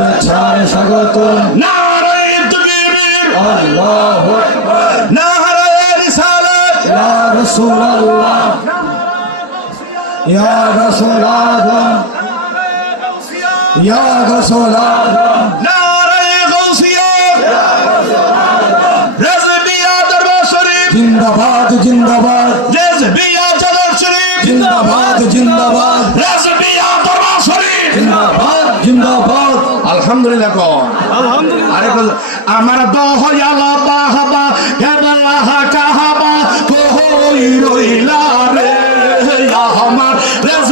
শুভেচ্ছায় স্বাগত। নারায়ে তাকবীর, আল্লাহু আকবার, নারায়ে রিসালাত, ইয়া রাসূলুল্লাহ, ইয়া রাসূলুল্লাহ, ইয়া রাসূলুল্লাহ, নারায়ে গাউসিয়া, রাজবিয়া দরবার শরীফ, জিন্দাবাদ জিন্দাবাদ, রাজবিয়া দরবার শরীফ, জিন্দাবাদ জিন্দাবাদ, রাজবিয়া দরবার শরীফ, জিন্দাবাদ জিন্দাবাদ। আলহামদুলিল্লাহ কোন আলহামদুলিল্লাহ। আমার দয়াল বাবা কেবলা কাহাবা কই রইলা রে আমার রাজ